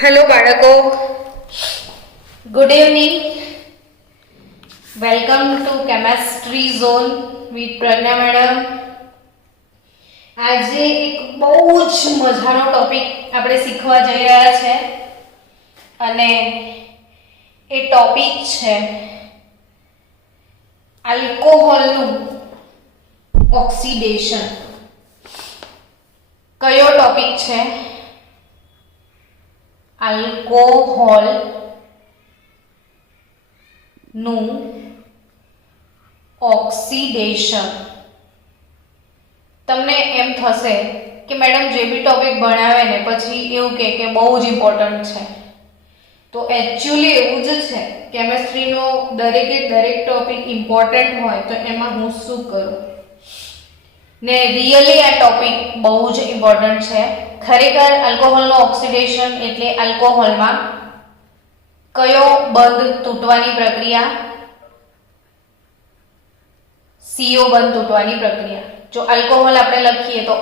Hello બાળકો, good evening. Welcome to chemistry zone with Pragya madam. આજે એક બહુ જ મજાનો ટોપિક આપણે શીખવા જઈ રહ્યા છે અને એ ટોપિક છે આલ્કોહોલનું ઓક્સિડેશન. કયો ટોપિક છે? આલ્કોહોલ નું ઓક્સિડેશન. તમને એમ થશે કે મેડમ જે બી ટોપિક ભણાવે ને પછી એવું કે બહુ જ ઇમ્પોર્ટન્ટ છે. તો એકચ્યુઅલી એવું જ છે. કેમેસ્ટ્રીનો દરેક ટોપિક ઇમ્પોર્ટન્ટ હોય તો એમાં હું શું કરું ને રિયલી આ ટોપિક બહુ જ ઇમ્પોર્ટન્ટ છે. ખરેખર આલ્કોહોલનો ઓક્સિડેશન એટલે આલ્કોહોલમાં કયો બંધ તૂટવાની પ્રક્રિયા? CO બંધ તૂટવાની પ્રક્રિયા. જો આલ્કોહોલ આપણે લખીએ તો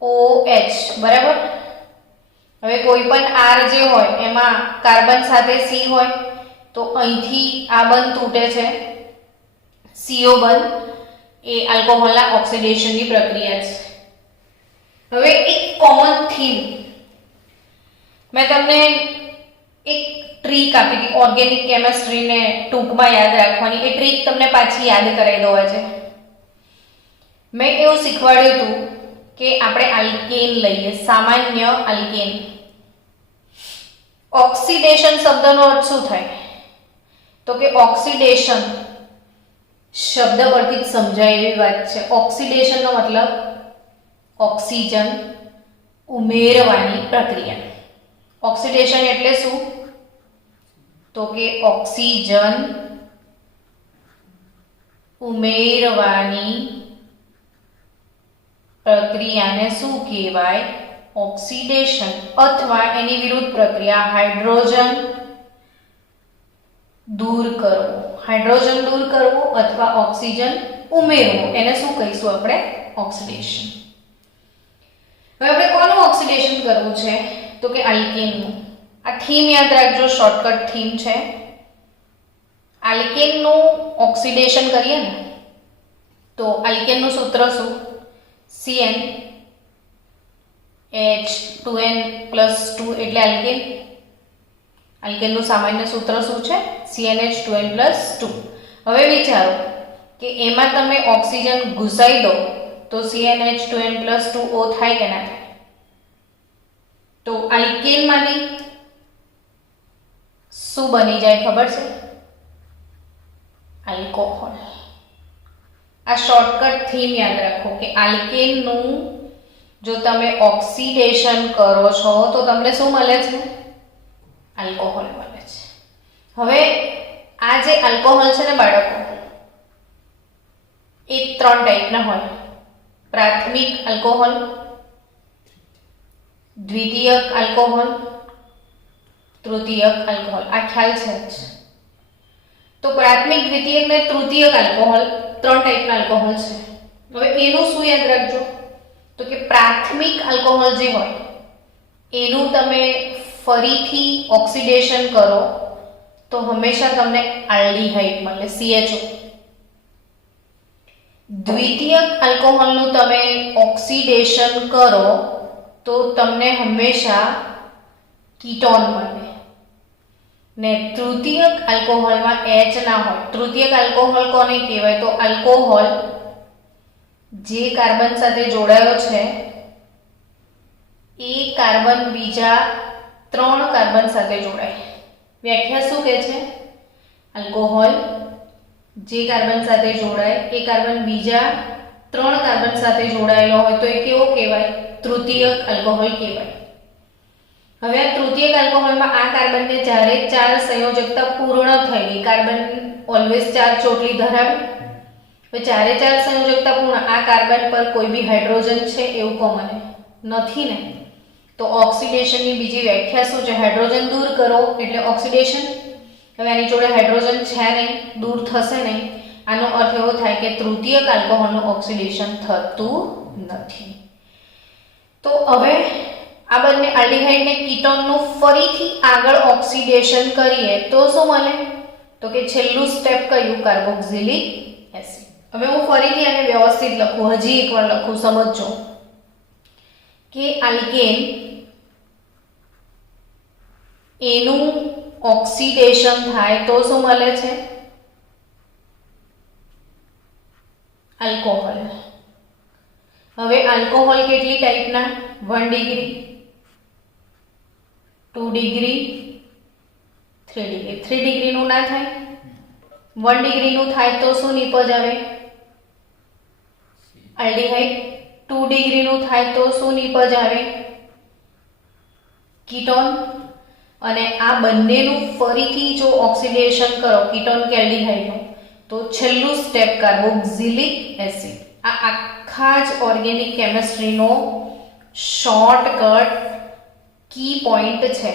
ROH, બરાબર. હવે કોઈ પણ R જે હોય એમાં કાર્બન સાથે C હોય તો અહીંથી આ બંધ તૂટે છે, CO બંધ. એ આલ્કોહોલના ઓક્સિડેશનની પ્રક્રિયા છે. હવે એક કોમન થીમ મેં તમને એક ટ્રીક આપી હતી ઓર્ગેનિક કેમેસ્ટ્રીને ટૂંકમાં યાદ રાખવાની. એ ટ્રીક તમને પાછી યાદ કરાવી દઉં છે. મેં એવું શીખવાડ્યું હતું કે આપણે આલ્કેન લઈએ, સામાન્ય આલ્કેન. ઓક્સિડેશન શબ્દનો અર્થ શું થાય? તો કે ઓક્સિડેશન શબ્દ પરથી જ સમજાય એવી વાત છે. ઓક્સિડેશનનો મતલબ ઓક્સિજન ઉમેરવાની પ્રક્રિયા. ઓક્સિડેશન એટલે શું? તો કે ઓક્સિજન ઉમેરવાની પ્રક્રિયાને શું કહેવાય? ઓક્સિડેશન. અથવા એની વિરુદ્ધ પ્રક્રિયા હાઇડ્રોજન દૂર કરવો. હાઇડ્રોજન દૂર કરવો અથવા ઓક્સિજન ઉમેરવો, એને શું કહીશું આપણે? ઓક્સિડેશન. હવે આપણે કોનું ઓક્સિડેશન કરવું છે? તો કે આલ્કેનનું. આ થીમ યાદ રાખજો, શોર્ટકટ થીમ છે. આલ્કેનનું ઓક્સિડેશન કરીએ ને તો આલ્કેનનું સૂત્ર શું? CnH2n+2 એટલે આલ્કેન. આલ્કેનનું સામાન્ય સૂત્ર શું છે? CnH2n+2. હવે વિચારો કે એમાં તમે ઓક્સિજન ઘુસાઈ દો તો CnH2n+2O થાય કે ના થાય? તો આલ્કેનમાંથી શું બની જાય ખબર છે? આલ્કોહોલ. આ શોર્ટકટ થીમ યાદ રાખો કે આલ્કેનનું જો તમે ઓક્સિડેશન કરો છો તો તમને શું મળે છે? આલ્કોહોલ મળે છે. હવે આ જે આલ્કોહોલ છે ને બાળકો, એ 3 ટાઈપના હોય. પ્રાથમિક આલ્કોહોલ, દ્વિતીયક આલ્કોહોલ, તૃતીયક આલ્કોહોલ. આ ખ્યાલ છે જ. તો પ્રાથમિક, દ્વિતીયક ને તૃતીયક આલ્કોહોલ 3 ટાઈપના આલ્કોહોલ છે. હવે એનું શું યાદ રાખજો? તો કે પ્રાથમિક આલ્કોહોલ જે હોય એનું તમે ફરીથી ઓક્સિડેશન કરો તો હંમેશા તમને આલ્ડીહાઇડ મળે, CHO. દ્વિતીયક આલ્કોહોલનું તમે ઓક્સિડેશન કરો તો તમને હંમેશા કીટોન મળે. ને તૃતીયક આલ્કોહોલમાં H ના હોય. તૃતીયક આલ્કોહોલ કોને કહેવાય? તો આલ્કોહોલ જે કાર્બન સાથે જોડાયો છે એ કાર્બન બીજા 3 કાર્બન સાથે જોડાય. વ્યાખ્યા શું કહે છે? આલ્કોહોલ જે કાર્બન સાથે જોડાય એ કાર્બન બીજા 3 કાર્બન સાથે જોડાયેલો હોય તો એ કેવો કહેવાય? તૃતીયક આલ્કોહોલ કહેવાય. હવે આ તૃતીયક આલ્કોહોલમાં આ કાર્બનને જ્યારે 4 સંયોજકતા પૂર્ણ થયેલી, કાર્બન ઓલવેઝ 4 ચોટલી ધરાવે. હવે 4 સંયોજકતા પૂર્ણ, આ કાર્બન પર કોઈ બી હાઇડ્રોજન છે એવું કોમન નથી ને? તો ઓક્સિડેશનની બીજી વ્યાખ્યા શું છે? હાઇડ્રોજન દૂર કરો એટલે ઓક્સિડેશન. હવે આની જોડે હાઇડ્રોજન છે નહીં, દૂર થશે નહીં. આનો અર્થ એવો થાય કે તૃતીયક આલ્કોહોલનું ઓક્સિડેશન થતું નથી. તો હવે આ બંને આલ્ડિહાઇડને કીટોનનું ફરીથી આગળ ઓક્સિડેશન કરીએ તો શું મળે? તો કે છેલ્લું સ્ટેપ કયું? Carboxylic acid. હવે હું ફરીથી આને વ્યવસ્થિત લખું, હજી એકવાર લખું, સમજજો કે આલ્કેન એનું ઓક્સિડેશન થાય તો શું મળે છે? આલ્કોહોલ. હવે આલ્કોહોલ કેટલી ટાઈપના? 1 ડિગ્રી, 2 ડિગ્રી, 3 ડિગ્રી. 3 ડિગ્રીનું ના થાય, 1 ડિગ્રીનું થાય તો શું નિપજ આવે? આલ્ડિહાઇડ. 2 ડિગ્રીનું થાય તો શું નિપજ આવે? કીટોન. અને આ બંનેનું ફરીથી જો ઓક્સિડેશન કરો કીટોન કે આલ્ડિહાઇડનું, તો છેલ્લું સ્ટેપ કાર્બોક્સિલિક એસિડ. આ આખા જ ઓર્ગેનિક કેમિસ્ટ્રીનો શોર્ટકટ કી પોઈન્ટ છે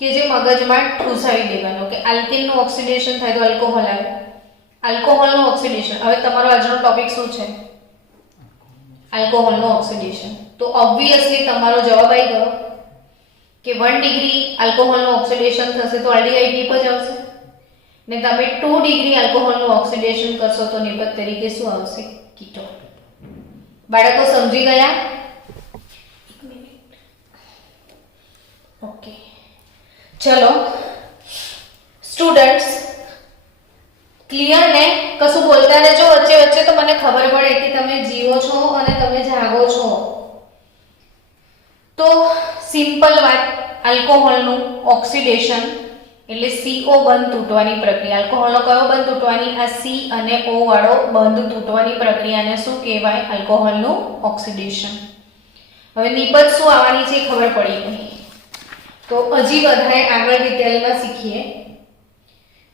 કે જે મગજમાં ઠૂસાવી દેવાનો કે આલ્કેનનું ઓક્સિડેશન થાય તો આલ્કોહોલ આવે. આલ્કોહોલનું ઓક્સિડેશન. હવે તમારો આજનો ટોપિક શું છે? આલ્કોહોલનું ઓક્સિડેશન. તો ઓબ્વિયસલી તમારો જવાબ આવી ગયો કે 1 ડિગ્રી આલ્કોહોલનું ઓક્સિડેશન થશે તો આલ્ડિહાઇડ નિપજ આવશે, ને તમે 2 ડિગ્રી આલ્કોહોલનું ઓક્સિડેશન કરશો તો નિપજ તરીકે શું આવશે? કીટોન. બાળકો સમજી ગયા? ઓકે, ચલો સ્ટુડન્ટ્સ, ક્લિયર ને? કશું બોલતા રહેજો વચ્ચે વચ્ચે, તો મને ખબર પડે કે તમે જીવો છો અને તમે જાગો છો. તો સિમ્પલ વાત, આલ્કોહોલનું ઓક્સિડેશન એટલે CO બંધ તૂટવાની પ્રક્રિયા. આલ્કોહોલનો કયો બંધ તૂટવાની? આ C અને O વાળો બંધ તૂટવાની પ્રક્રિયાને શું કહેવાય? આલ્કોહોલનું ઓક્સિડેશન. હવે નિપજ શું આવવાની છે ખબર પડી ગઈ. તો હજી વધારે આગળ ડિટેલમાં શીખીએ.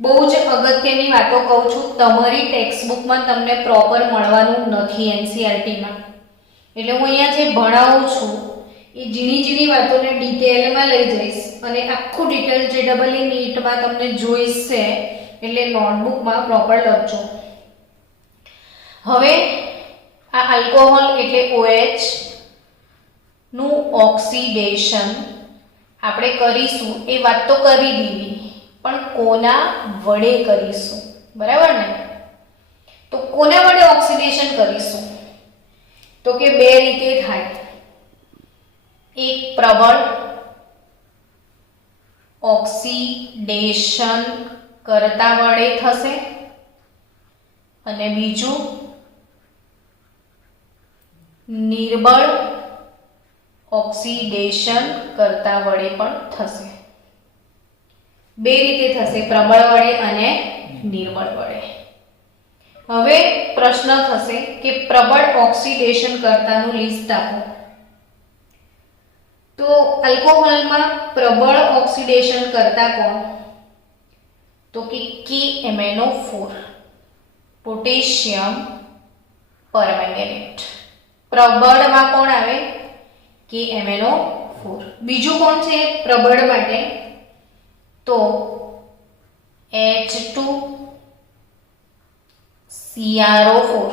બહુ જ અગત્યની વાતો કહું છું, તમારી ટેક્સ્ટબુકમાં તમને પ્રોપર મળવાનું નથી NCERTમાં. એટલે હું અહીંયા જે ભણાવું છું એ ઝીણી વાતોને ડિટેલમાં લઈ જઈશ અને આખું ડિટેલ JEE નીટમાં તમને જોઈશે, એટલે નોટબુકમાં પ્રોપર લખજો. હવે આ આલ્કોહોલ એટલે OH નું ઓક્સિડેશન આપણે કરીશું એ વાત તો કરી દીધી, પણ કોના વડે કરીશું? બરાબર ને? તો કોના વડે ઓક્સિડેશન કરીશું? તો કે બે રીતે થાય. એક પ્રબળ ઓક્સિડેશન કરતા વડે થશે અને બીજું નિર્બળ ઓક્સિડેશન કરતા વડે પણ થશે. બે રીતે થશે, પ્રબળ વડે અને નિર્બળ વડે. હવે પ્રશ્ન થશે કે પ્રબળ ઓક્સિડેશન કરતાનું લિસ્ટ આપો. તો આલ્કોહોલમાં પ્રબળ ઓક્સિડેશન કરતા કોણ? તો કે KMnO4, પોટેશિયમ પરમેંગેનેટ. પ્રબળમાં કોણ આવે? KMnO4. બીજું કોણ છે પ્રબળ માટે? તો H2CrO4,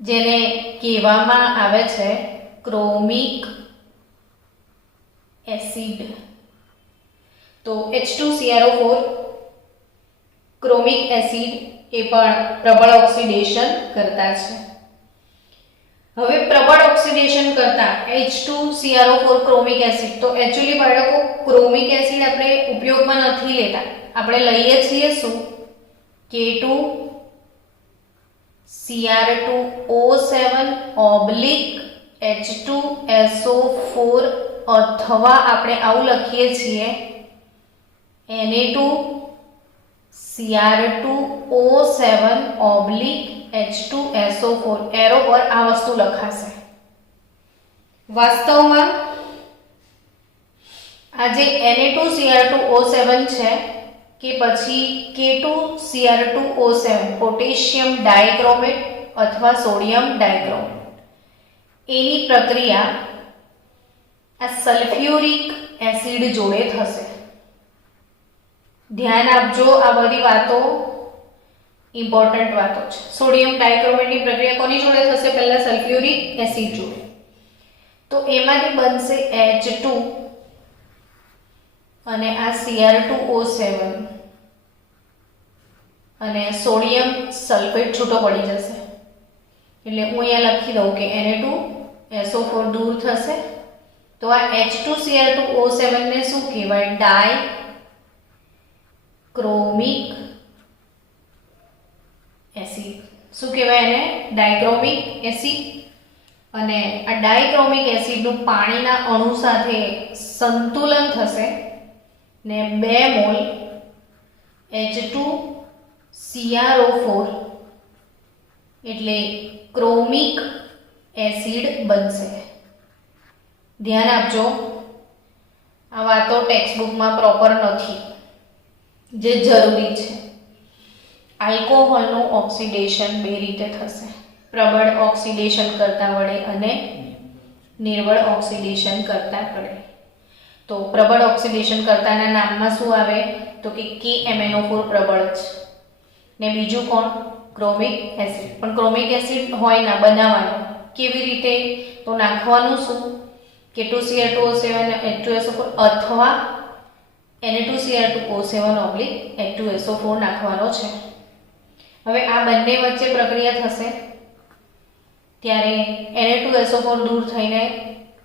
જેને કહેવામાં આવે છે ક્રોમિક એસિડ. તો H2CrO4 ક્રોમિક એસિડ એ પણ પ્રબળ ઓક્સિડેશન કરતા છે. હવે પ્રબળ ઓક્સિડેશન કરતા H2CrO4 ક્રોમિક એસિડ, તો એક્ચ્યુઅલી બાળકો ક્રોમિક એસિડ આપણે ઉપયોગમાં નથી લેતા, આપણે લઈએ છીએ શું? K2CR2O7/H2SO4, અથવા આપણે આવું લખીએ છીએ Na2Cr2O7/H2SO4. એરો પર આ વસ્તુ લખાશે. વાસ્તવમાં આ જે Na2Cr2O7 છે કે પછી K2Cr2O7 પોટેશિયમ ડાયક્રોમેટ અથવા સોડિયમ ડાયક્રોમેટ, એની પ્રક્રિયા આ સલ્ફ્યુરિક એસિડ જોડે થશે. ધ્યાન આપજો, આ બધી વાતો ઇમ્પોર્ટન્ટ વાતો છે. સોડિયમ ડાયક્રોમેટની પ્રક્રિયા કોની જોડે થશે? પહેલા સલ્ફ્યુરિક એસિડ જોડે. એમાંથી બનશે H2 અને આ Cr2O7 અને સોડિયમ સલ્ફેટ છૂટો પડી જશે. એટલે હું અહીંયા લખી દઉં કે Na2SO4 દૂર થશે. તો આ H2Cr2O7 ને શું કહેવાય? ડાયક્રોમિક એસિડ. શું કહેવાય એને? ડાયક્રોમિક એસિડ. અને આ ડાયક્રોમિક એસિડનું પાણીના અણુ સાથે સંતુલન થશે ને 2 મોલ H2CrO4 એટલે ક્રોમિક એસિડ બનશે. ધ્યાન આપજો, આ વાતો ટેક્સ્ટબુકમાં પ્રોપર નથી, જે જરૂરી છે. આલ્કોહોલનું ઓક્સિડેશન 2 રીતે થશે, પ્રબળ ઓક્સિડેશન કરતા વડે અને નિર્બળ ઓક્સિડેશન કરતા વડે. તો પ્રબળ ઓક્સિડેશન કરતાના નામમાં શું આવે? તો કે KMnO4 પ્રબળ છે ને બીજું કોણ? ક્રોમિક એસિડ. પણ ક્રોમિક એસિડ હોય ના બનાવવાનો, કેવી રીતે? તો નાખવાનું શું? K2Cr2O7 H2SO4 અથવા Na2Cr2O7/H2SO4 નાખવાનો છે. હવે આ બંને વચ્ચે પ્રક્રિયા થશે ત્યારે Na2SO4 દૂર થઈને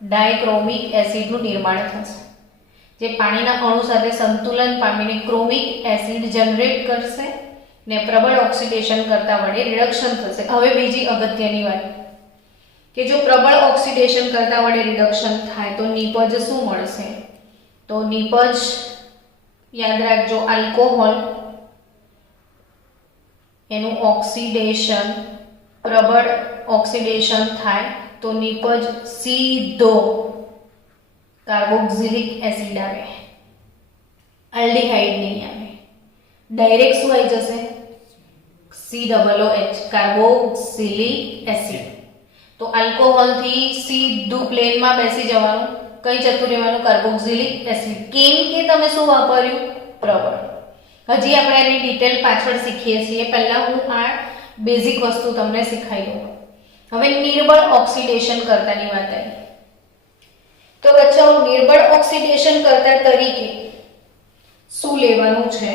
ડાયક્રોમિક એસિડનું નિર્માણ થશે, જે પાણીના અણુ સાથે સંતુલન પામીને ક્રોમિક એસિડ જનરેટ કરશે ને પ્રબળ ઓક્સિડેશન કરતા વડે રિડક્શન થશે. હવે બીજી અગત્યની વાત કે જો પ્રબળ ઓક્સિડેશન કરતા વડે રિડક્શન થાય તો નિપજ શું મળશે? તો નિપજ યાદ રાખજો, આલ્કોહોલ એનું ઓક્સિડેશન, પ્રબળ ઓક્સિડેશન થાય તો નિપજ સીધો કાર્બોક્સિલિક એસિડ આવે, આલ્ડીહાઇડ નહીં આવે. ડાયરેક્ટ શું આવી જશે? COOH, carboxylic acid. તો આલ્કોહોલ થી સીધું પ્લેનમાં બેસી જવાનું, કઈ જતું રહેવાનું? Carboxylic acid. કેમ કે તમે શું વાપર્યું? પ્રબળ. હજી આપણે એની ડિટેલ પાછળ શીખીએ છીએ, પહેલા હું આ બેઝિક વસ્તુ તમને શીખાઈ દઉં. હવે નિર્બળ ઓક્સિડેશન કરતાની વાત આવી. તો બચ્ચાઓ, નિર્બળ ઓક્સિડેશન કરતા તરીકે શું લેવાનું છે?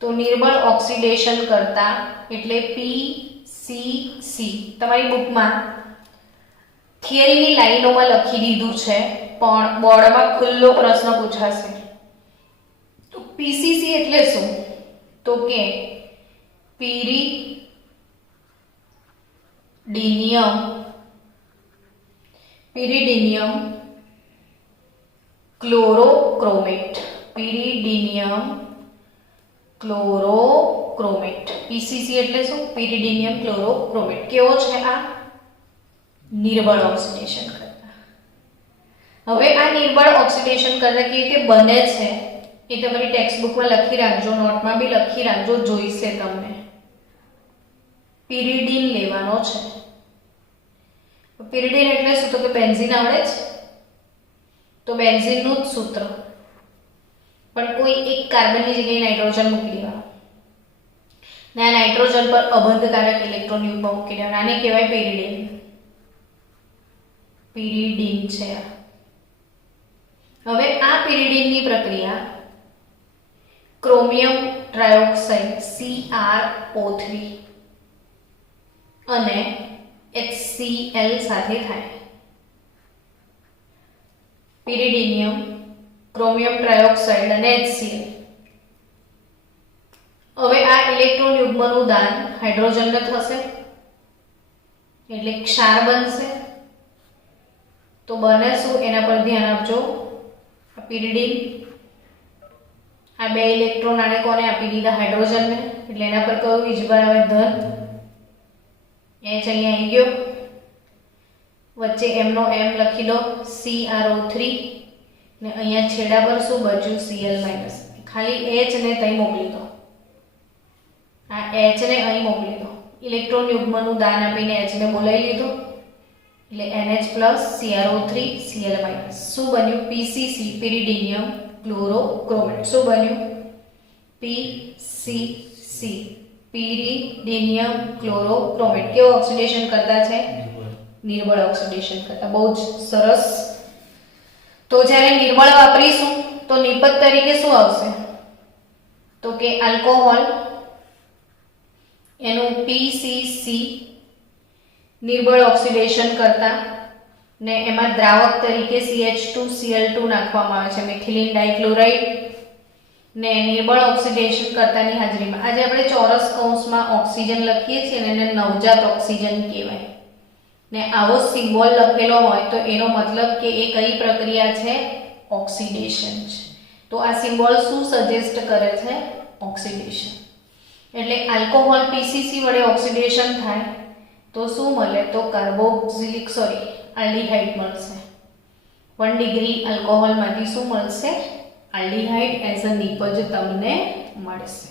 તો નિર્બળ ઓક્સિડેશન કરતા એટલે PCC. તમારી બુકમાં થિયરીની લાઈનોમાં લખી દીધું છે, પણ બોર્ડમાં ખુલ્લો પ્રશ્ન પૂછાશે. તો PCC એટલે શું? તો કે પિરિડિનિયમ ક્લોરોક્રોમેટ. પિરિડિનિયમ ક્લોરોક્રોમેટ. PCC એટલે શું? પિરિડિનિયમ ક્લોરોક્રોમેટ. કેવો છે આ? નિર્બળ ઓક્સિડેશન કરતા. હવે આ નિર્બળ ઓક્સિડેશન કરતા કેવી રીતે બને છે એ તમારી ટેક્સ્ટબુકમાં લખી રાખજો, નોટમાં બી લખી રાખજો, જોઈશે તમને. પિરિડીન લેવાનો છે. પિરિડીન એટલે શું? તો કે બેન્ઝીન આવડે છે, તો બેન્ઝીનનું જ સૂત્ર, પણ કોઈ એક કાર્બનની જગ્યાએ નાઇટ્રોજન મૂકી દેવાનો ને આ નાઇટ્રોજન પર અબંધકારક ઇલેક્ટ્રોન યુગ્મ મૂકી દેવાનો. આને કહેવાય પિરિડીન. પિરિડીન છે. હવે આ પિરિડીનની પ્રક્રિયા ક્રોમિયમ ટ્રાયોક્સાઇડ CrO3 અને HCl સાથે થાય. પિરિડિનિયમ, ક્રોમિયમ ટ્રાયોક્સાઇડ અને HCl. હવે આ ઇલેક્ટ્રોન યુગ્મનું દાન હાઇડ્રોજનને થશે એટલે ક્ષાર બનશે. તો બને શું? એના પર ધ્યાન આપજો. આ પિરિડીન, આ 2 ઇલેક્ટ્રોન આને કોને આપી દીધા? હાઇડ્રોજનને. એટલે એના પર કયું વીજભાર આવે? ધન. H અહીંયા આવી ગયો, વચ્ચે M નો M લખી દો, CrO3 ને અહીંયા છેડા પર શું બચ્યું? Cl-. ખાલી H ને તઈ મોકલી દો, આ H ને અહીં મોકલી દો. ઇલેક્ટ્રોન યુગ્મનું દાન આપીને H ને બોલાવી લીધો એટલે NH+ CrO3 Cl-. શું બન્યું? PCC, પિરિડિનિયમ ક્લોરોક્રોમેટ. શું બન્યું? PCC, પિરિડિનિયમ ક્લોરોક્રોમેટ. કેવો ઓક્સિડેશન કરતા છે? નિર્બળ ઓક્સિડેશન કરતા. બહુ જ સરસ. તો જ્યારે નિર્બળ વાપરીશું તો નિપજ તરીકે શું આવશે? તો કે આલ્કોહોલ એનું PCC નિર્બળ ઓક્સિડેશન કરતા ને એમાં દ્રાવક તરીકે CH2Cl2 નાખવામાં આવે છે, મિથિલિન ડાઇક્લોરાઇડ ને નિર્બળ ઓક્સિડેશન કરતાની હાજરીમાં. આજે આપણે ચોરસ કૌંસમાં ઓક્સિજન લખીએ છીએ ને એને નવજાત ઓક્સિજન કહેવાય. ને આવો સિમ્બોલ લખેલો હોય તો એનો મતલબ કે એ કઈ પ્રક્રિયા છે? ઓક્સિડેશન છે. તો આ સિમ્બોલ શું સજેસ્ટ કરે છે? ઓક્સિડેશન. એટલે આલ્કોહોલ PCC વડે ઓક્સિડેશન થાય તો શું મળે? તો આલ્ડીહાઇડ મળશે. 1 ડિગ્રી આલ્કોહોલમાંથી શું મળશે? આલ્ડીહાઇડ એઝ અ નિપજ તમને મળશે.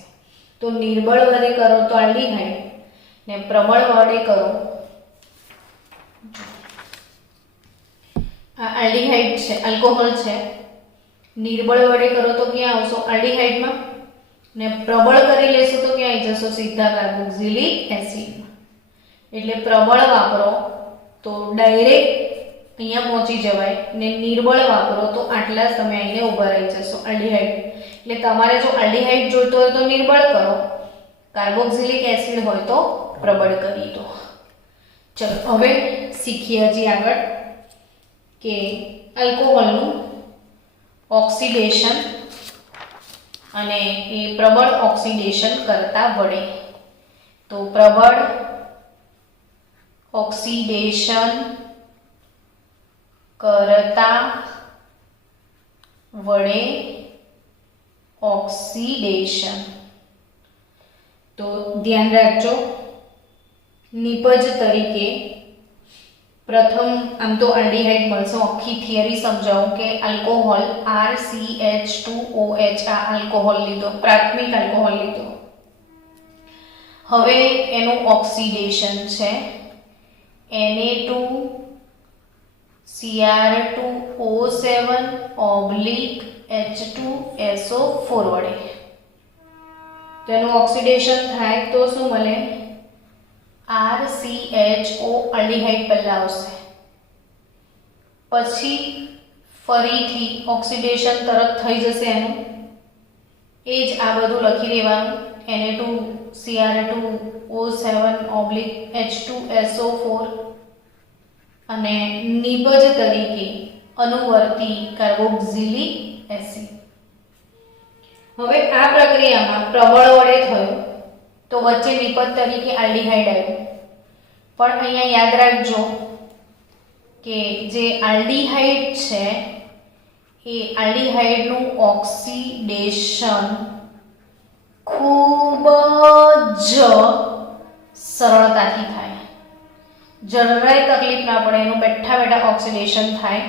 તો નિર્બળ વડે કરો તો આલ્ડીહાઇડ ને પ્રબળ વડે કરો આ આલ્ડીહાઇડ છે, આલ્કોહોલ છે. નિર્બળ વડે કરો તો ક્યાં આવશો? આલ્ડીહાઇડમાં. ને પ્રબળ કરી લેશો તો ક્યાં આવી જશો? સીધા કાર્બોક્સિલિક એસિડમાં. એટલે પ્રબળ વાપરો તો ડાયરેક્ટ અહીંયા પહોંચી જવાય ને નિર્બળ વાપરો તો આટલા સમય આવીને ઊભા રહી જશો આલ્ડીહાઇડ. એટલે તમારે જો આલ્ડીહાઇડ જોઈતો હોય તો નિર્બળ કરો, કાર્બોક્સિલિક એસિડ હોય તો પ્રબળ કરી દો. ચલો હવે શીખીએ હજી આગળ કે આલ્કોહોલનું ઓક્સિડેશન અને એ પ્રબળ ઓક્સિડેશન કરતા વડે. તો પ્રબળ ઓક્સિડેશન કરતા વડે ઓક્સિડેશન. તો ધ્યાન રાખજો, નિપજ તરીકે પ્રથમ આમ તો આલ્ડીહાઇડ મળશે. આખી થિયરી સમજાવું કે આલ્કોહોલ RCH2OH આ આલ્કોહોલ લીધો, પ્રાથમિક આલ્કોહોલ લીધો. હવે એનું ઓક્સિડેશન છે Na2Cr2O7/H2SO4 વડે. તો એનું ઓક્સિડેશન થાય તો શું મળે? RCHO આલ્ડીહાઇડ પહેલા આવશે, પછી ફરીથી ઓક્સિડેશન તરત થઈ જશે એનું. એ જ આ બધું લખી દેવાનું. Na2Cr2O7/H2SO4 અને નિપજ તરીકે અનુવર્તી કાર્બોક્સિલિક એસિડ. હવે આ પ્રક્રિયામાં પ્રબળ વડે થયું તો વચ્ચે નિપજ તરીકે આલ્ડીહાઇડ આવ્યું. પણ અહીંયા યાદ રાખજો કે જે આલ્ડીહાઇડ છે એ આલ્ડીહાઇડનું ઓક્સિડેશન ખૂબ જ સરળતાથી થાય, જરાય તકલીફ ના પડે, એનું બેઠા બેઠા ઓક્સિડેશન થાય.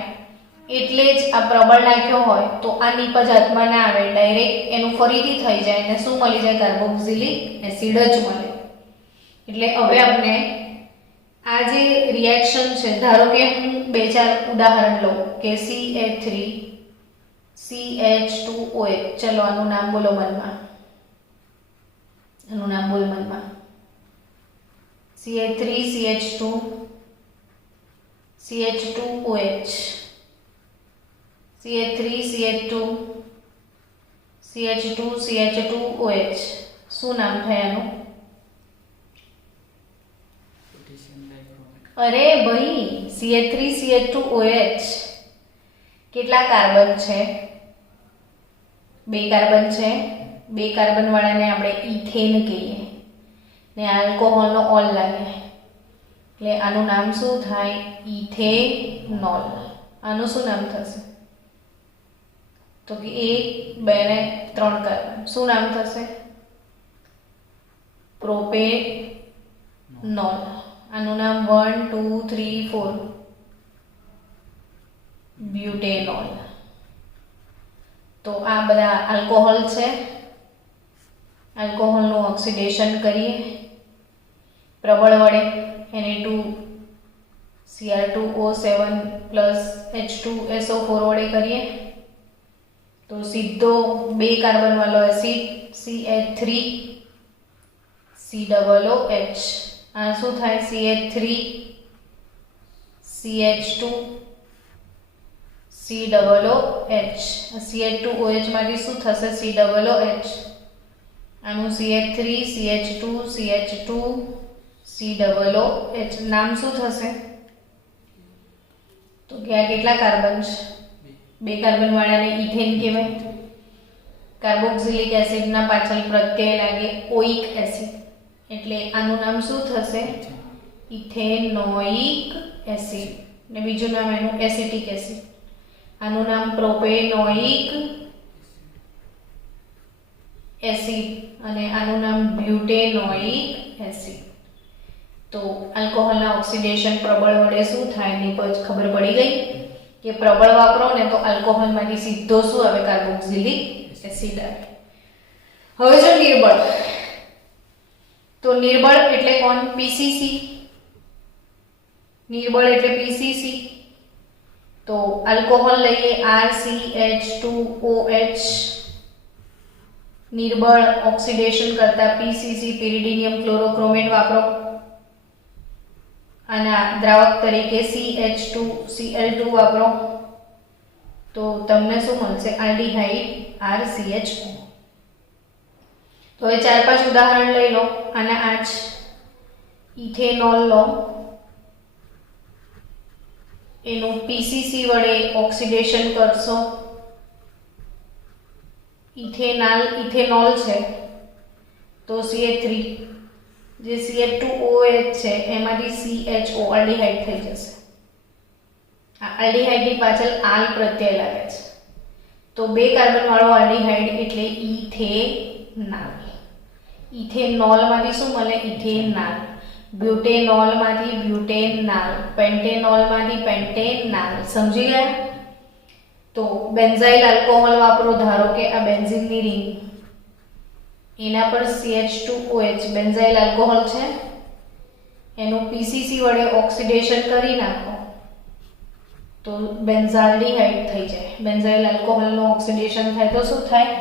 એટલે જ આ પ્રબળ નાખ્યો હોય તો આ નિપજ હાથમાં ના આવે, ડાયરેક્ટ એનું ફરીથી થઈ જાય અને શું મળી જાય? કાર્બોક્સિલિક એસિડ જ મળે. એટલે હવે આપણે આ જે રિએક્શન છે, ધારો કે હું 2-4 ઉદાહરણ લઉં કે CH2OH. ચલો આનું નામ બોલો મનમાં, આનું નામ બોલ મનમાં. CH3CH2OH, CH3CH2CH2OH. શું નામ થાય આનું? અરે ભાઈ, CH3CH2OH. કેટલા કાર્બન છે? 2 કાર્બન છે. 2 કાર્બન વાળાને આપણે ઇથેન કહીએ ને આલ્કોહોલનો ઓલ લાગે એટલે આનું નામ શું થાય? ઇથેનોલ. આનું શું નામ થશે? તો કે 1, 2 ને 3 કાર્બન. શું નામ થશે? પ્રોપેનોલ. આનું નામ 1, 2, 3, 4 બ્યુટેનોલ. તો આ બધા આલ્કોહોલ છે. આલ્કોહોલનું ઓક્સિડેશન કરીએ પ્રબળ વડે. Na2Cr2O7+H2SO4 વડે કરીએ તો સીધો 2 કાર્બન વાળો એસિડ CH3COOH. આ શું થાય? CH3 CH2 COOH, CH2OH માંથી શું થશે COOH, આનું CH3 CH2 CH2 COOH, નામ શું થશે? તો કે આ કેટલા કાર્બન છે? 2 કાર્બન વાળાને ઇથેન કહેવાય. કાર્બોક્સિલિક એસિડના પાછળ પ્રત્યય લાગે ઓઇક એસિડ, એટલે આનું નામ શું થશે? Ethanoic acid. ને બીજું નામ એનું એસિટિક એસિડ, આનું નામ પ્રોપેનોઇક એસિડ અને આનું નામ બ્યુટેનોઇક એસિડ. તો આલ્કોહોલના ઓક્સિડેશન પ્રબળ વડે શું થાય એની પર ખબર પડી ગઈ કે પ્રબળ વાપરો ને તો આલ્કોહોલમાંથી સીધો શું આવે? કાર્બોક્સિલિક એસિડ આવે. હવે જો નિર્બળ, તો નિર્બળ એટલે કોણ? પીસીસી. નિર્બળ એટલે પીસીસી. તો આલ્કોહોલ લઈએ RCH2OH, નિર્બળ ઓક્સિડેશન કરતા પીસીસી પેરિડિનિયમ ક્લોરોક્રોમેટ વાપરો. અને દ્રાવક તરીકે CH2Cl2 વાપરો તો તમને શું મળશે? Aldehyde RCHO. તો એ 4-5 ઉદાહરણ લઈ લો. અને આ જ ઇથેનોલ લો, એનું પીસીસી વડે ઓક્સિડેશન કરશો. ઇથેનોલ છે તો CH3, જે CH2OH છે એમાંથી CHO આલ્ડીહાઇડ થઈ જશે. આ આલ્ડીહાઇડની પાછળ આલ પ્રત્યય લાગે છે, તો 2 કાર્બન વાળો આલ્ડીહાઇડ એટલે ઇથેનાલ. ઇથેનોલમાંથી શું મળે? ઇથેનાલ. બ્યુટેનોલમાંથી બ્યુટેનાલ. પેન્ટેનોલમાંથી પેન્ટેનાલ. સમજી ગયા? તો બેન્ઝાઇલ આલ્કોહોલ વાપરો. ધારો કે આ બેન્ઝીનની રિંગ, એના પર CH2OH બેન્ઝાઇલ આલ્કોહોલ છે, એનું પીસીસી વડે ઓક્સિડેશન કરી નાખો તો બેન્ઝાલ્ડીહાઇડ થઈ જાય. બેન્ઝાઇલ આલ્કોહોલનું ઓક્સિડેશન થાય તો શું થાય?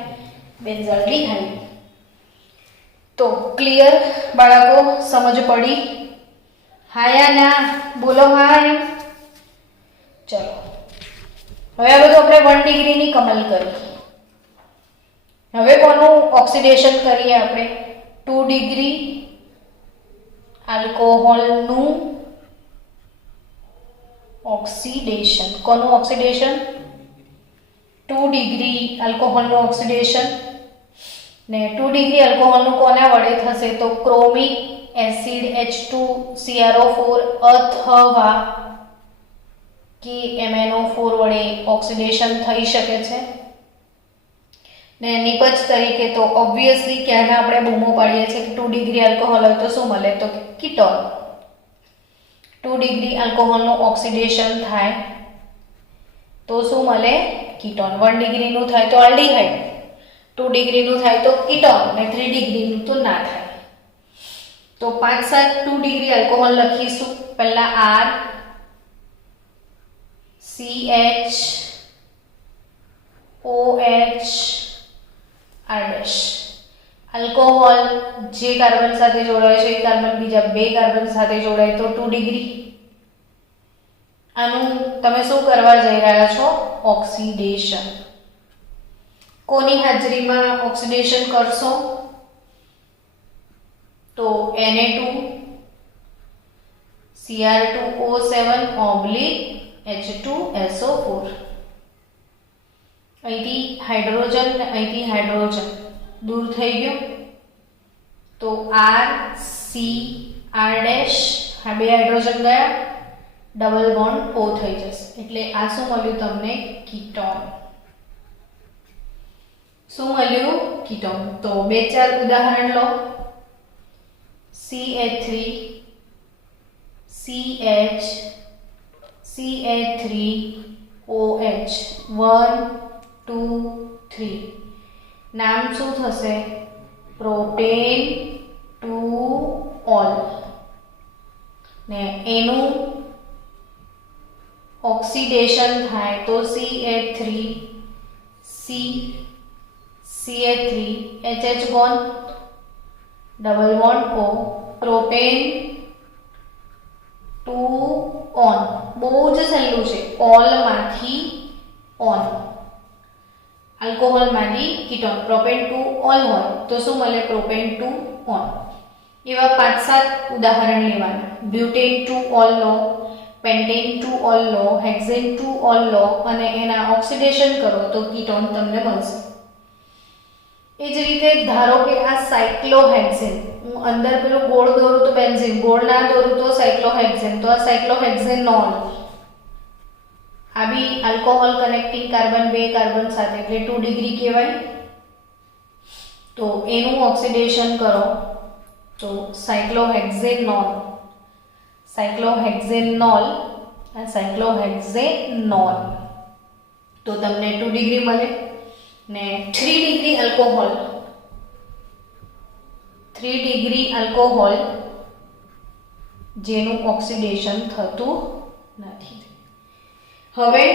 બેન્ઝાલ્ડીહાઇડ. તો ક્લિયર બાળકો? સમજ પડી? હા યા ના? બોલો હા એમ. ચલો, હવે આ બધું આપણે 1 ડિગ્રીની કમલ કરી. હવે કોનું ઓક્સિડેશન કરીએ આપણે? 2 ડિગ્રી આલ્કોહોલનું ઓક્સિડેશન. કોનું ઓક્સિડેશન? 2 ડિગ્રી આલ્કોહોલનું ઓક્સિડેશન. ને 2 ડિગ્રી આલ્કોહોલનું કોના વડે થશે? તો ક્રોમિક એસિડ H2CrO4 અથવા KMnO4 વડે ઓક્સિડેશન થઈ શકે છે. ને નિપજ તરીકે તો ઓબ્વિયસલી ક્યાંના આપણે બૂમો પાડીએ છીએ કે 2 ડિગ્રી આલ્કોહોલ હોય તો શું મળે? તો કીટોન. 2 ડિગ્રી આલ્કોહોલનું ઓક્સિડેશન થાય તો શું મળે? કીટોન. 1 ડિગ્રીનું થાય તો આલ્ડીહાઇડ, 2 ડિગ્રીનું થાય તો કીટોન, ને 3 ડિગ્રીનું તો ના થાય. તો 5-7 2 ડિગ્રી આલ્કોહોલ લખીશું. પહેલા R CHOH R'. આલ્કોહોલ જે કાર્બન સાથે જોડાય છે એ કાર્બન બીજા 2 કાર્બન સાથે જોડાય તો 2 ડિગ્રી. આનું તમે શું કરવા જઈ રહ્યા છો? ઓક્સિડેશન. કોની હાજરીમાં ઓક્સિડેશન કરશો? તો Na2 Cr2O7/H2SO4. અહીંથી હાઇડ્રોજન ને અહીંથી હાઇડ્રોજન દૂર થઈ ગયો તો R C R' આ 2 હાઇડ્રોજન ગયા, ડબલ બોન્ડ O થઈ જશે. એટલે આ શું મળ્યું તમને? કીટોન. શું મળ્યું? કીટોન. તો 2-4 ઉદાહરણ લો. CH3 CH CH3OH 1 2 3. નામ શું થશે? Propane 2 ol. ને એનું ઓક્સિડેશન થાય તો CH3 HH bond, double bond O, propane 2 one, બહુ જ સહેલું છે. ઓલમાંથી ઓન, આલ્કોહોલમાંથી કીટોન. પ્રોપેન ટુ ઓલ હોય તો શું મળે? Propane two one. એવા 5-7 ઉદાહરણ લેવાના. બ્યુટેન ટુ ઓલ લો, પેન્ટેન ટુ ઓલ લો, હેક્સેન ટુ ઓલ લો અને એના ઓક્સિડેશન કરો તો કીટોન તમને મળશે. એ જ રીતે ધારો કે આ સાયક્લોહેક્સેન, હું અંદર પેલું ગોળ દોરું તો બેન્ઝીન, ગોળ ના દોરું તો સાયક્લોહેક્સેન, તો આ સાયક્લોહેક્સેનોલ, આ બી આલ્કોહોલ કનેક્ટિંગ કાર્બન 2 કાર્બન સાથે એટલે 2 ડિગ્રી કહેવાય. તો એનું ઓક્સિડેશન કરો તો સાયક્લોહેક્સેનોલ, સાયક્લોહેક્સેનોલ અને સાયક્લોહેક્સેનોલ, તો તમને 2 ડિગ્રી મળે. ને 3 ડિગ્રી આલ્કોહોલ, 3 ડિગ્રી આલ્કોહોલ જેનું ઓક્સિડેશન થતું નથી. હવે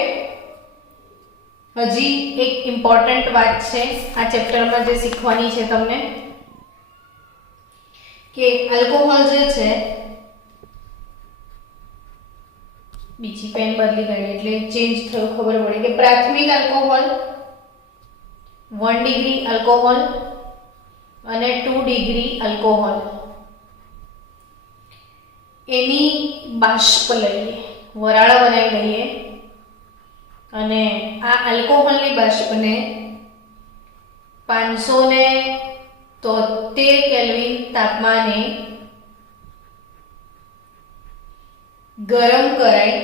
હજી એક ઇમ્પોર્ટન્ટ વાત છે આ ચેપ્ટરમાં જે શીખવાની છે તમને, કે આલ્કોહોલ જે છે, બીજી પેન બદલી ગઈ એટલે ચેન્જ થયું, ખબર પડી કે પ્રાથમિક આલ્કોહોલ 1 ડિગ્રી આલ્કોહોલ અને 2 ડિગ્રી આલ્કોહોલ, એની બાષ્પ લઈએ, વરાળ બનાવી લઈએ અને આ આલ્કોહોલની બાષ્પને 573 કેલ્વિન તાપમાને ગરમ કરાય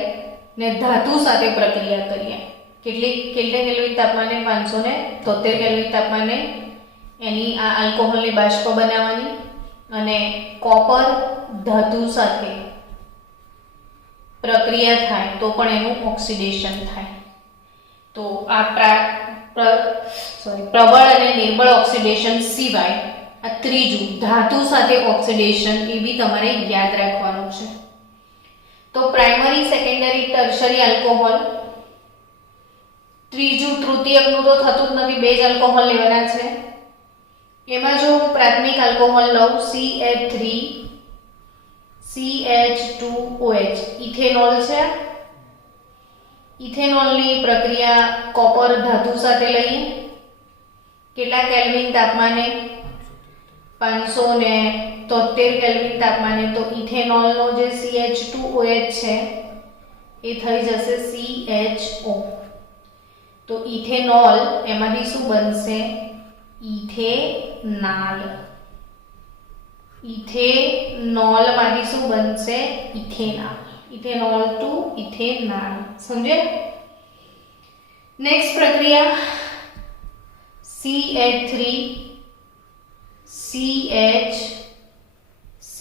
ને ધાતુ સાથે પ્રક્રિયા કરીએ. કેટલા કેલ્વિન તાપમાને? 573 કેલ્વિન તાપમાને એની આ આલ્કોહોલની બાષ્પ બનાવવાની અને કોપર ધાતુ સાથે પ્રક્રિયા થાય તો પણ એનું ઓક્સિડેશન થાય. તો આ પ્રબળ અને નિર્બળ ઓક્સિડેશન સિવાય આ ત્રીજું ધાતુ સાથે ઓક્સિડેશન એ બી તમારે યાદ રાખવાનું છે. તો પ્રાઇમરી, સેકન્ડરી, ટર્શરી આલ્કોહોલ, ત્રીજું તૃતીયકનું તો થતું જ નથી, 2 જ આલ્કોહોલ લેવાના છે. એમાં જો હું પ્રાથમિક આલ્કોહોલ લઉં CH2OH, ઇથેનોલ છે. ઇથેનોલની પ્રક્રિયા કોપર ધાતુ સાથે લઈએ. કેટલા કેલ્વિન તાપમાને? 573 કેલ્વિન તાપમાને. તો ઇથેનોલનો જે CH2OH છે એ થઈ જશે CHO. તો ઇથેનોલ એમાંથી શું બનશે? ઇથેનાલ. ઇથેનોલમાંથી શું બનશે? ઇથેનાલ. Ethanol to ethanal. સમજે? નેક્સ્ટ પ્રક્રિયા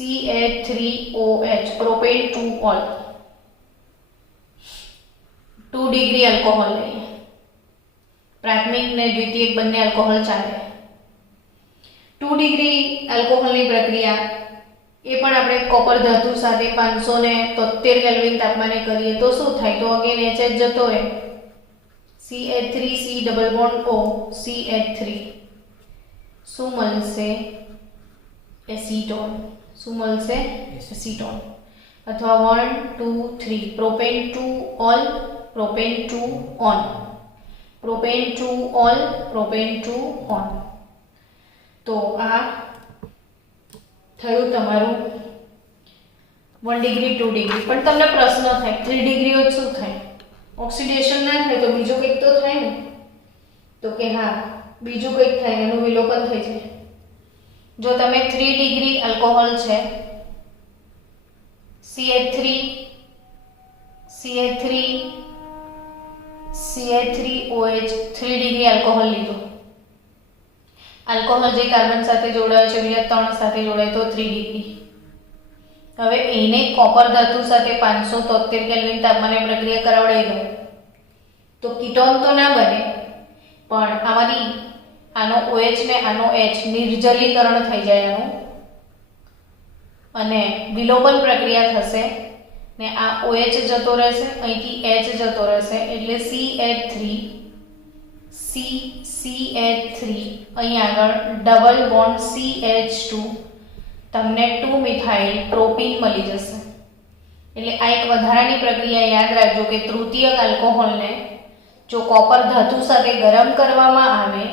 CH3OH, propane two ol, 2 degree alcohol લઈએ. પ્રાથમિક ને દ્વિતીયક બંને આલ્કોહોલ ચાલે. 2 ડિગ્રી આલ્કોહોલની પ્રક્રિયા એ પણ આપણે કોપર ધાતુ સાથે 573 કેલ્વિન તાપમાને કરીએ તો શું થાય? તો અગેન HH જતો રહે, CH3 C double bond O CH3, શું મળશે? એસીટોન. શું મળશે? એસીટોન. અથવા 1 2 3 propane two ol, propane two one, propane two ol, propane two one. તો આ થયું તમારું 1 ડિગ્રી 2 ડિગ્રી. પણ તમને પ્રશ્ન થાય 3 ડિગ્રી હોય શું થાય? ઓક્સિડેશન ના થાય તો બીજું કંઈક તો થાય ને? તો કે હા, બીજું કંઈક થાય, એનું વિલોપન થઈ જાય. જો તમે 3 ડિગ્રી આલ્કોહોલ છે, CH3OH 3 ડિગ્રી આલ્કોહોલ લીધો. આલ્કોહોલ જે કાર્બન સાથે જોડાયો છે બીજા 3 સાથે જોડાય તો 3 ડિગ્રી. હવે એને કોપર ધાતુ સાથે 573 કેલ્વિન તાપમાને પ્રક્રિયા કરાવડાવી દો તો કીટોન તો ના બને, પણ આમાંથી આનો OH ને આનો H નિર્જલીકરણ થઈ જાય આનું અને વિલોપન પ્રક્રિયા થશે ને આ OH જતો રહેશે, અહીંથી H જતો રહેશે એટલે CH3 અહીં આગળ ડબલ બોન્ડ CH2 તમને 2 મિથાઇલ પ્રોપીન મળી જશે. એટલે આ એક વધારાની પ્રક્રિયા યાદ રાખજો કે તૃતીયક આલ્કોહોલને જો કોપર ધાતુ સાથે ગરમ કરવામાં આવે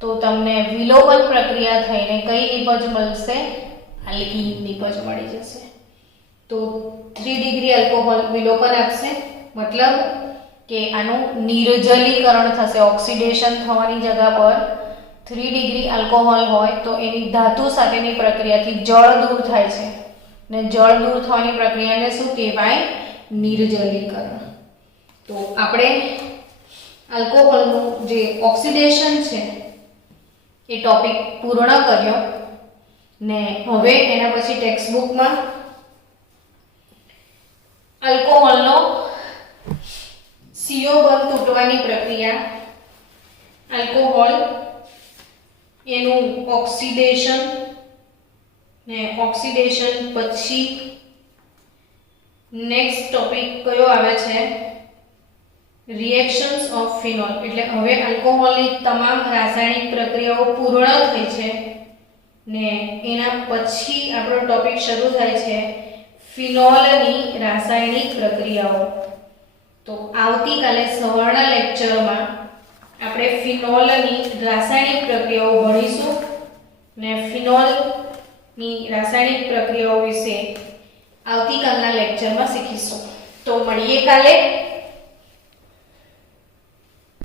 તો તમને વિલોપન પ્રક્રિયા થઈને કઈ નિપજ મળશે? આલ્કીન નિપજ મળી જશે. તો 3 ડિગ્રી આલ્કોહોલ વિલોપન આપશે, મતલબ કે આનું નિર્જલીકરણ થશે. ઓક્સિડેશન થવાની જગ્યા પર 3 ડિગ્રી આલ્કોહોલ હોય તો એની ધાતુ સાથેની પ્રક્રિયાથી જળ દૂર થાય છે, ને જળ દૂર થવાની પ્રક્રિયાને શું કહેવાય? નિર્જલીકરણ. તો આપણે આલ્કોહોલનું જે ઓક્સિડેશન છે એ ટોપિક પૂર્ણ કર્યો ને હવે એના પછી ટેક્સ્ટ બુકમાં આલ્કોહોલનો CO બંધ તૂટવાની પ્રક્રિયા, આલ્કોહોલ એનું ઓક્સિડેશન ને ઓક્સિડેશન પછી નેક્સ્ટ ટોપિક કયો આવે છે? Reactions of phenol. એટલે હવે આલ્કોહોલની તમામ રાસાયણિક પ્રક્રિયાઓ પૂર્ણ થઈ છે ને એના પછી આપણો ટોપિક શરૂ થાય છે ફિનોલની રાસાયણિક પ્રક્રિયાઓ. તો આવતીકાલે સવારના લેક્ચરમાં આપણે ફિનોલની રાસાયણિક પ્રક્રિયાઓ ભણીશું ને ફિનોલની રાસાયણિક પ્રક્રિયાઓ વિશે આવતીકાલના લેક્ચરમાં શીખીશું. તો મળીએ કાલે.